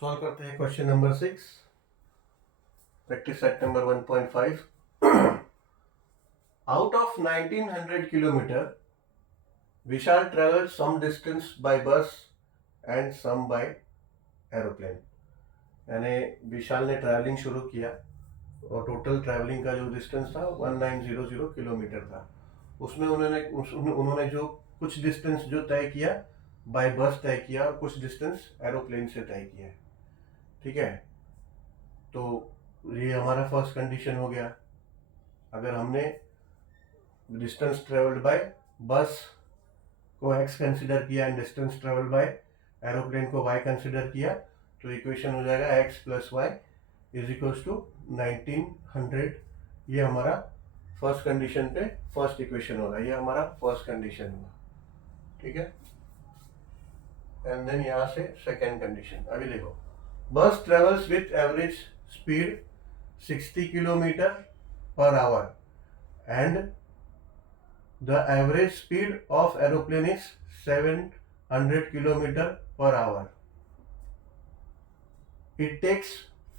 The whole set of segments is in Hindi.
सॉल्व करते हैं question number 6, practice set number 1.5. Out of 1900 kilometer, Vishal traveled some distance by bus and some by aeroplane. यानी विशाल ने ट्रैवलिंग शुरू किया और टोटल ट्रैवलिंग का जो डिस्टेंस था 1900 किलोमीटर था. उसमें उन्होंने जो कुछ डिस्टेंस जो तय किया बाय बस तय किया और कुछ डिस्टेंस एरोप्लेन से तय किया. ठीक है, तो ये हमारा फर्स्ट कंडीशन हो गया. अगर हमने डिस्टेंस ट्रेवल्ड बाय बस को x कंसिडर किया and distance travelled by aeroplane को y कंसिडर किया, तो इक्वेशन हो जाएगा x plus y is equals to 1900. ये हमारा फर्स्ट कंडीशन पे फर्स्ट इक्वेशन होगा. ये हमारा फर्स्ट कंडीशन हुआ. ठीक है, एंड देन यहाँ से सेकेंड कंडीशन. अभी देखो, बस travels with average speed 60 kilometre per our and the average speed of aeroplane is 700 kilometer per hour. It takes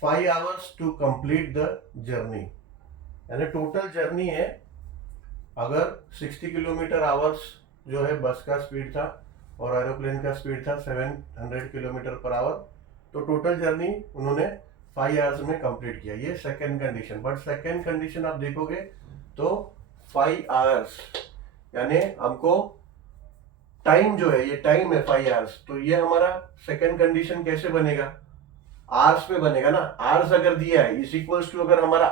5 hours to complete the journey. यानी टोटल जर्नी है, अगर 60 किलोमीटर आवर्स जो है बस का स्पीड था और एरोप्लेन का स्पीड था 700 किलोमीटर पर आवर, तो टोटल जर्नी उन्होंने 5 आवर्स में कंप्लीट किया. ये second condition. But second condition आप देखोगे तो 5 आवर्स यानी हमको टाइम जो है, ये टाइम है 5 आवर्स. तो ये हमारा सेकेंड कंडीशन कैसे बनेगा? आवर्स पे बनेगा ना. आवर्स अगर दिया है इज इक्वल्स टू, अगर हमारा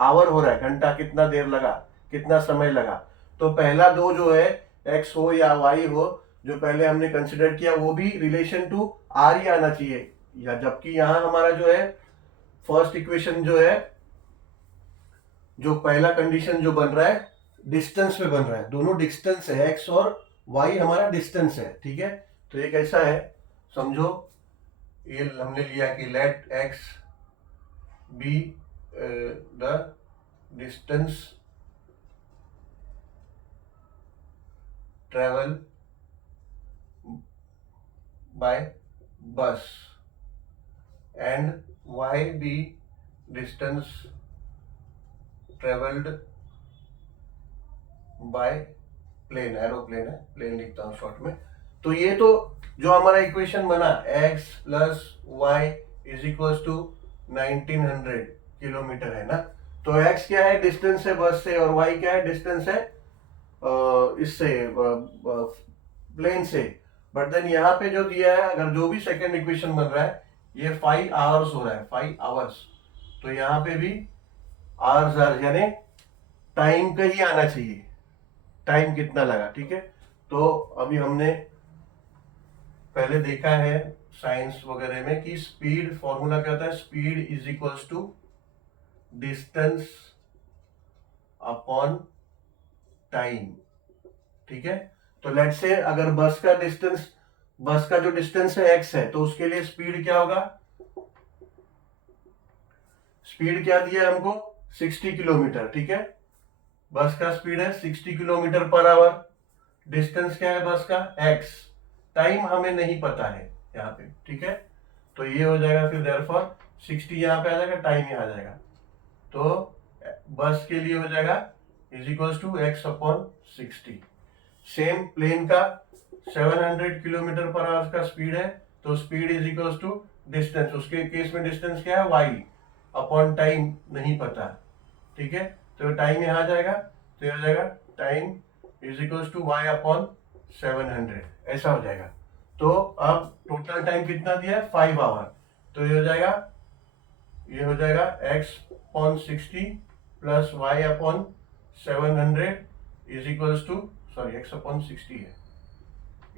आवर हो रहा है, घंटा कितना देर लगा, कितना समय लगा, तो पहला दो जो है एक्स हो या वाई हो, जो पहले हमने कंसिडर किया वो भी रिलेशन टू आर ही आना चाहिए. या जबकि यहां हमारा जो है फर्स्ट इक्वेशन जो है, जो पहला कंडीशन जो बन रहा है डिस्टेंस पे बन रहा है. दोनों डिस्टेंस है, एक्स और वाई हमारा डिस्टेंस है. ठीक है, तो ये कैसा है समझो, ये हमने लिया कि let x be the distance travel by bus and y be distance travelled by plane. Aeroplane है, प्लेन लिखता हूं शॉर्ट में. तो ये तो जो हमारा इक्वेशन बना x plus y is equal to 1900 kilometre है ना. तो x क्या है? डिस्टेंस है बस से, और y क्या है? डिस्टेंस है इससे प्लेन से. बट देन यहाँ पे जो दिया है, अगर जो भी सेकेंड इक्वेशन बन रहा है, ये 5 आवर्स हो रहा है, 5 आवर्स. तो यहाँ पे भी आवर्स यानी टाइम का ही आना चाहिए, टाइम कितना लगा. ठीक है, तो अभी हमने पहले देखा है साइंस वगैरह में कि स्पीड फॉर्मूला क्या होता है? Speed is equals to distance upon time. ठीक है, तो लेट से अगर बस का जो डिस्टेंस है x है, तो उसके लिए स्पीड क्या होगा? स्पीड क्या दिया है हमको? 60 किलोमीटर. ठीक है, बस का स्पीड है 60 किलोमीटर पर आवर. डिस्टेंस क्या है बस का? x. टाइम हमें नहीं पता है यहाँ पे. ठीक है, तो ये हो जाएगा फिर देयरफॉर 60 यहाँ पे आ जाएगा, टाइम यहाँ आ जाएगा. तो बस के लिए हो जाएगा is equals to x upon 60. Same plane का 700 किलोमीटर पर आवर का स्पीड है, तो speed is equals to distance. उसके केस में डिस्टेंस क्या है? y अपॉन टाइम नहीं पता. ठीक है, तो टाइम यहाँ आ जाएगा, तो ये हो जाएगा time is equals to y upon 700. ऐसा हो जाएगा. तो अब टोटल टाइम कितना दिया है? 5 आवर. तो ये हो जाएगा x upon 60 plus y upon 700 is equals to, sorry x upon 60 है,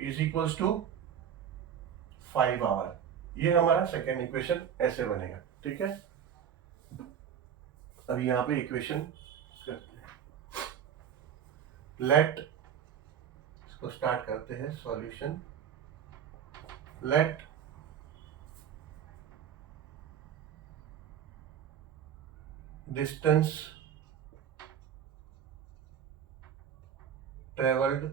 इज इक्वल्स टू 5 आवर. ये हमारा सेकेंड इक्वेशन ऐसे बनेगा. ठीक है, अभी यहाँ पे इक्वेशन करते हैं. लेट, इसको स्टार्ट करते हैं solution. Let distance travelled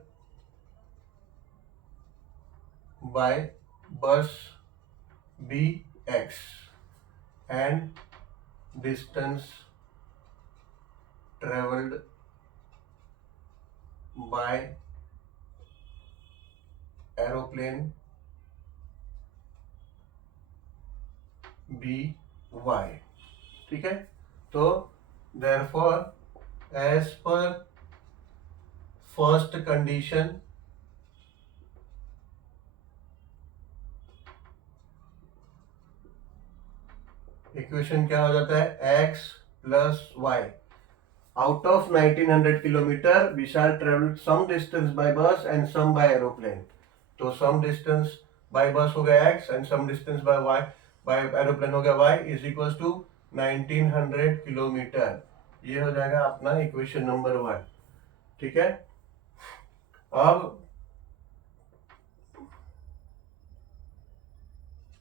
by bus be x and distance traveled by aeroplane by y. ठीक है, तो therefore as per first condition equation क्या हो जाता है x plus y. Out of 1900 kilometre Vishal travel some distance by bus and some by aeroplane. तो सम डिस्टेंस बाय बस हो गया x and some distance by y by aeroplane हो गया y is equal to 1900 kilometre. ये हो जाएगा अपना इक्वेशन नंबर 1. ठीक है, अब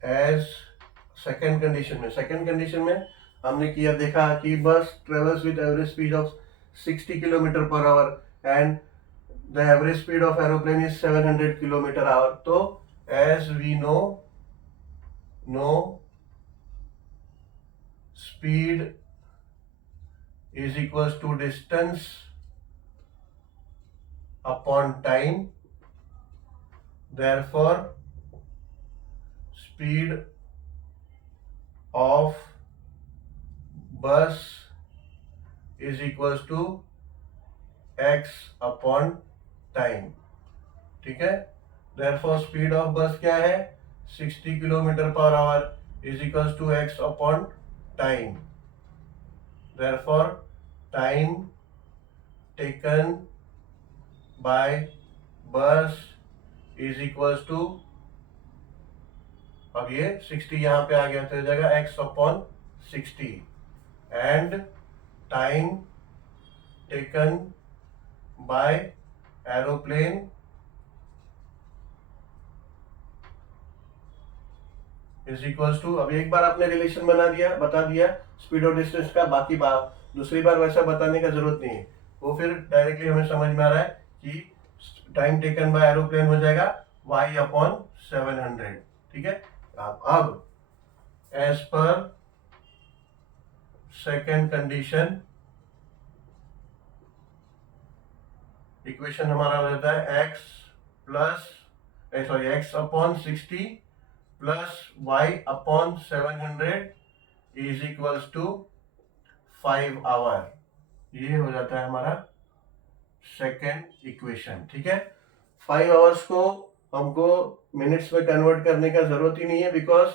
एज सेकेंड कंडीशन में हमने किया देखा कि bus travels with average speed of 60 kilometre per hour and the average speed of aeroplane is 700 kilometre hour. तो as we know speed is equals to distance upon time. Therefore speed of bus is equals to x upon time. ठीक है, therefore speed of bus क्या है 60 kilometre per our is equals to x upon time. Therefore time taken by bus is equals to, अब ये 60 यहाँ पे आ गया तो हो जाएगा x upon 60 and time taken by aeroplane is equals to, अब एक बार आपने रिलेशन बता दिया स्पीड और डिस्टेंस का, बाकी बात दूसरी बार वैसा बताने का जरूरत नहीं है, वो फिर डायरेक्टली हमें समझ में आ रहा है कि टाइम टेकन बाय एरोप्लेन हो जाएगा y अपॉन 700. ठीक है, अब as per second condition equation हमारा हो जाता है x upon 60 plus y upon 700 is equals to 5 hour. ये हो जाता है हमारा सेकेंड इक्वेशन. ठीक है, 5 आवर्स को हमको मिनट्स में कन्वर्ट करने का जरूरत ही नहीं है बिकॉज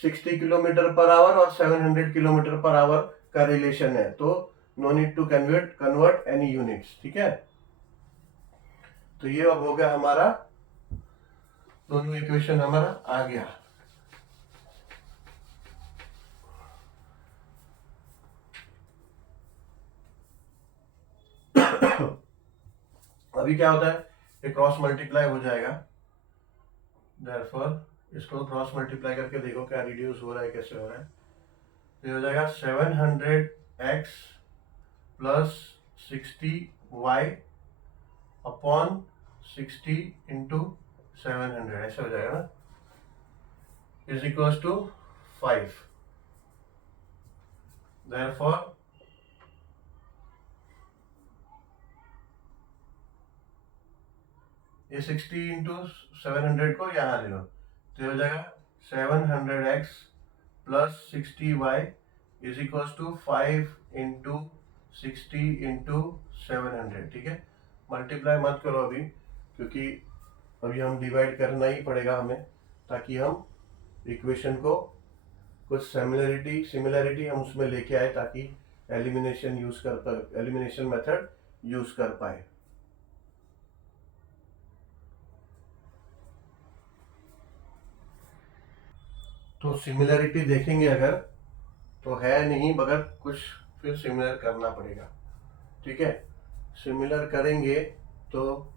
60 किलोमीटर पर आवर और 700 किलोमीटर पर आवर का रिलेशन है, तो no need to convert any units. ठीक है, तो ये अब हो गया हमारा, दोनों इक्वेशन हमारा आ गया. अभी क्या होता है, ये क्रॉस मल्टीप्लाई हो जाएगा. देयरफॉर इसको क्रॉस मल्टीप्लाई करके देखो क्या रिड्यूस हो रहा है, कैसे हो रहा है. तो ये हो जाएगा 700x plus 60y upon 60 into 700, ऐसे हो जाएगा ना, इज इक्वल्स टू 5. देयरफॉर ये 60 इंटू 700 को यहाँ ले लो, तो हो जाएगा 700x plus 60y is equals to 5 into 60 into 700. ठीक है, मल्टीप्लाई मत करो अभी, क्योंकि अभी हम डिवाइड करना ही पड़ेगा हमें, ताकि हम इक्वेशन को कुछ सिमिलरिटी हम उसमें लेके आए, ताकि एलिमिनेशन मेथड यूज कर पाए. तो सिमिलरिटी देखेंगे अगर, तो है नहीं, मगर कुछ फिर सिमिलर करना पड़ेगा. ठीक है, सिमिलर करेंगे तो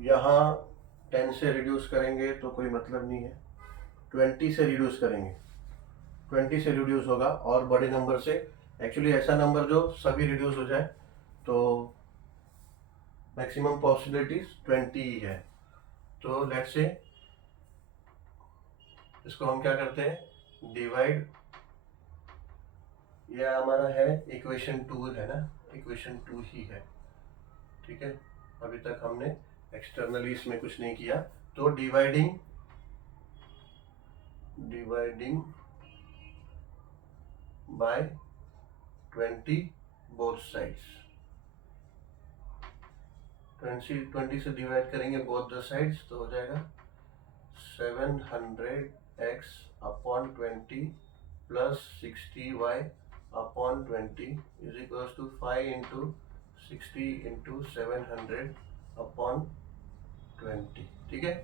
यहाँ 10 से रिड्यूस करेंगे तो कोई मतलब नहीं है, 20 से रिड्यूस करेंगे, 20 से रिड्यूस होगा, और बड़े नंबर से, एक्चुअली ऐसा नंबर जो सभी रिड्यूस हो जाए, तो मैक्सिमम पॉसिबिलिटीज 20 ही है. तो लेट्स से इसको हम क्या करते हैं, डिवाइड, यह हमारा है इक्वेशन 2 है ना, इक्वेशन 2 ही है, ठीक है। अभी तक हमने एक्सटर्नली इसमें कुछ नहीं किया, तो डिवाइडिंग बाय 20 बोथ साइड्स, 20 से डिवाइड करेंगे बोथ द साइड्स तो हो जाएगा 700x upon 20 plus 60y upon 20 is equals to 5 into 60 into 700 upon 20, ठीक है।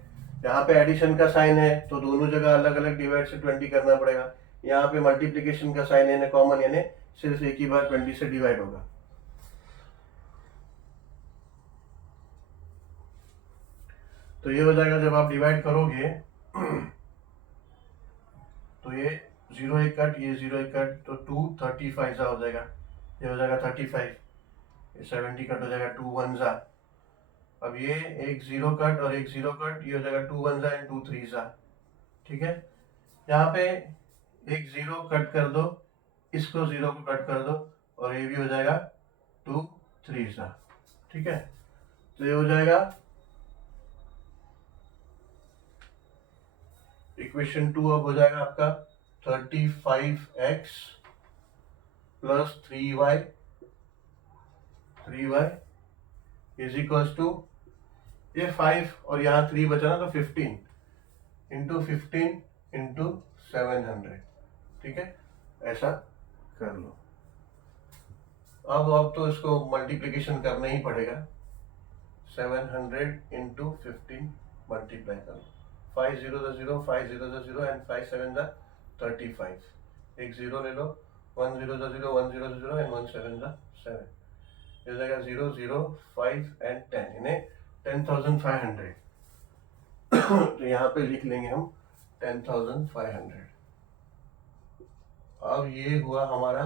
यहाँ पे एडिशन का साइन है तो दोनों जगह अलग अलग डिवाइड से 20 करना पड़ेगा। यहाँ पे मल्टीप्लिकेशन का साइन है कॉमन, यानी सिर्फ एक ही बार 20 से डिवाइड होगा। तो ये हो जाएगा, जब आप डिवाइड करोगे तो ये 0 एक कट, ये 0 एक कट, तो 235 सा हो जाएगा, ये हो जाएगा 35, ये 70 कट हो जाएगा 2 1 सा। अब ये एक 0 कट और एक 0 कट, ये हो जाएगा 2 1 सा एंड 2 3 सा, ठीक है। यहाँ पे एक 0 कट कर दो, इसको 0 को कट कर दो और ये भी हो जाएगा 2 3 सा, ठीक है। तो ये हो जाएगा इक्वेशन 2 अब हो जाएगा आपका 35x plus 3y is equals to, ये 5 और यहाँ 3 बचा ना, तो 15 इंटू 15 इंटू 700, ठीक है। ऐसा कर लो। अब तो इसको मल्टीप्लिकेशन करना ही पड़ेगा, 700 इंटू 15 मल्टीप्लाई कर लो, 5 0 0, 5 0 0 एंड 5 7 35, एक 0 ले लो, 1 0 0, 1 0 0 एंड 1 7 7, ये जाएगा 0 0 5 एंड 10, इन्हें 10,500 तो यहाँ पे लिख लेंगे हम 10,500। अब ये हुआ हमारा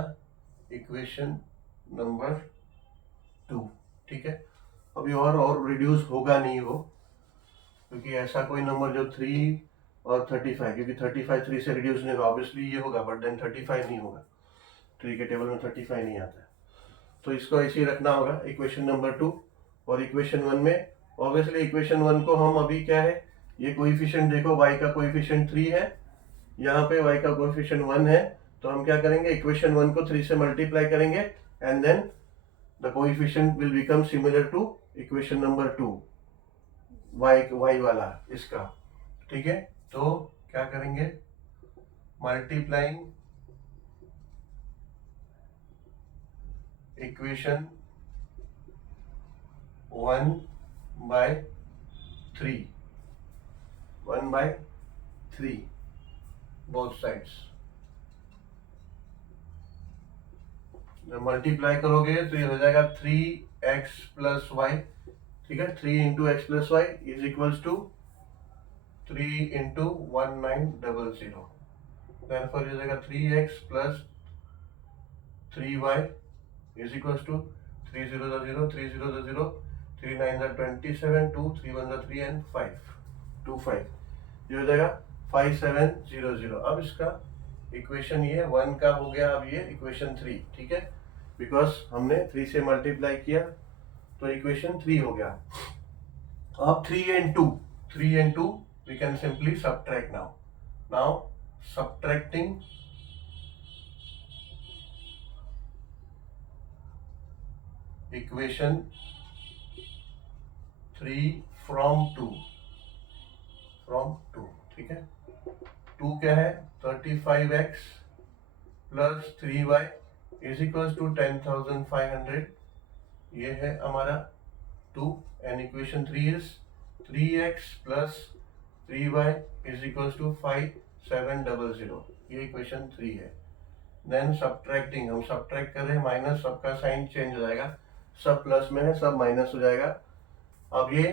इक्वेशन नंबर 2, ठीक है। अभी और रिड्यूस होगा नहीं वो, क्योंकि ऐसा कोई नंबर जो 3 और 35, क्योंकि 35 3 से रिड्यूस नहीं होगा, ऑब्वियसली ये होगा, बट देन 35 नहीं होगा, 3 के टेबल में 35 नहीं आता है। तो इसको ऐसे ही रखना होगा इक्वेशन नंबर 2। और इक्वेशन 1 में ऑब्वियसली इक्वेशन 1 को हम अभी क्या है, ये कोएफिशिएंट देखो, y का कोएफिशिएंट 3 है, यहाँ पे y का कोएफिशिएंट 1 है, तो हम क्या करेंगे, इक्वेशन 1 को 3 से मल्टीप्लाई करेंगे and then the coefficient will become similar to equation number 2, y वाला इसका, ठीक है। तो क्या करेंगे, multiplying equation 1 by 3 both sides, जब मल्टीप्लाई करोगे तो ये हो जाएगा 3x प्लस वाई, ठीक है। 3 into x plus y is equals to 3 into 1900, therefore ये हो जाएगा 3x plus 3y is equals to 3 0 0, 3 0 0, 3 9 27, 2 3 1 3 and 5 2 5, ये हो जाएगा 5700। अब इसका इक्वेशन ये 1 का हो गया, अब ये इक्वेशन 3, ठीक है, बिकॉज हमने 3 से मल्टीप्लाई किया तो इक्वेशन 3 हो गया। अब 3 and 2 we can simply subtract now. Now subtracting equation 3 from 2, ठीक है। 2 क्या है, 35x plus 3y is equal to 10,500, ये है हमारा 2, and equation 3 is 3x plus 3y is equal to 5700, ये इक्वेशन 3 है। देन सब्ट्रैक्टिंग, हम सब्ट्रैक्ट कर रहे हैं, माइनस, सबका साइन चेंज हो जाएगा, सब प्लस में है, सब माइनस हो जाएगा। अब ये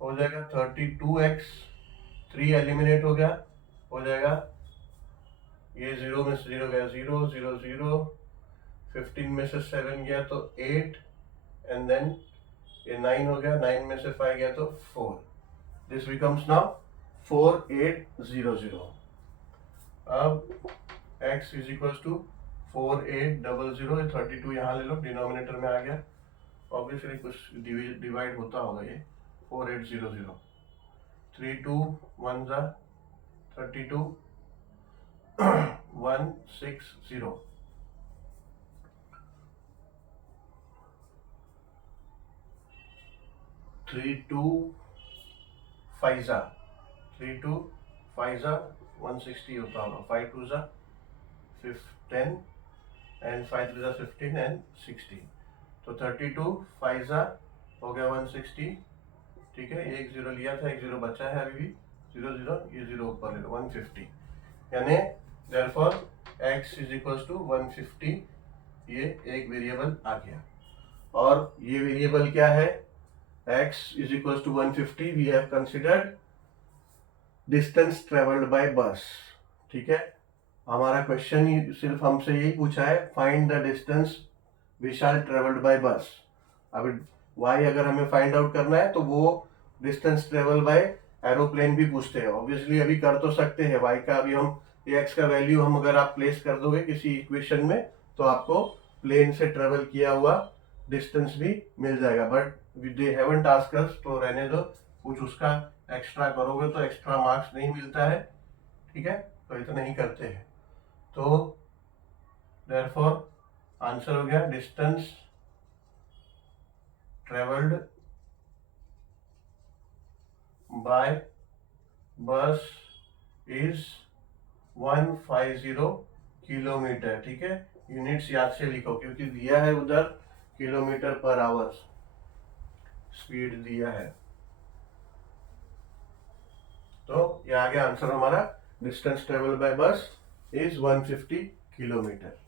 हो जाएगा 32x, 3 एलिमिनेट हो गया, हो जाएगा ये 0 में से 0 गया, 0 0 0, 15 में से 7 गया तो 8, एंड देन ये 9 हो गया, 9 में से 5 गया तो 4, दिस बिकम्स नाउ 4800, अब x इज इक्वल टू 4800, 32 यहाँ ले लो, डिनोमिनेटर में आ गया, ऑब्वियसली कुछ डिवाइड होता होगा ये, 4800, 3 2 1 जा 32, 160, 3 2 5 जा 3 2 5 जा 160 होता होगा, 5 2 जा 10 एंड 5 3 जा 15 एंड 60, तो 32 5 जा हो गया 160, ठीक है, एक जीरो लिया था, एक जीरो बचा है अभी भी, 0 0, ये जीरो ऊपर ले लो, 150, यानी therefore x is equal to 150, ये एक वेरिएबल आ गया। और ये वेरिएबल क्या है, x is equal to 150, we have considered distance travelled by bus, ठीक है। हमारा क्वेश्चन ही सिर्फ हमसे यही पूछा है, find the distance Vishal travelled by बस। अब y अगर हमें फाइंड आउट करना है तो वो डिस्टेंस ट्रेवल बाय एरोप्लेन भी पूछते हैं, ऑब्वियसली अभी कर तो सकते हैं y का, अभी हम x का वैल्यू हम अगर आप प्लेस कर दोगे किसी इक्वेशन में तो आपको प्लेन से ट्रेवल किया हुआ डिस्टेंस भी मिल जाएगा, but they haven't asked us, तो रहने दो, कुछ उसका एक्स्ट्रा करोगे तो एक्स्ट्रा मार्क्स नहीं मिलता है, ठीक है, तो इतना नहीं करते हैं। तो देयरफॉर आंसर हो गया डिस्टेंस ट्रेवल्ड बाय बस इज 150 किलोमीटर, ठीक है, यूनिट्स याद से लिखो क्योंकि दिया है उधर किलोमीटर पर आवर स्पीड दिया है, तो ये आ गया आंसर हमारा, डिस्टेंस ट्रेवल बाय बस इज 150 किलोमीटर।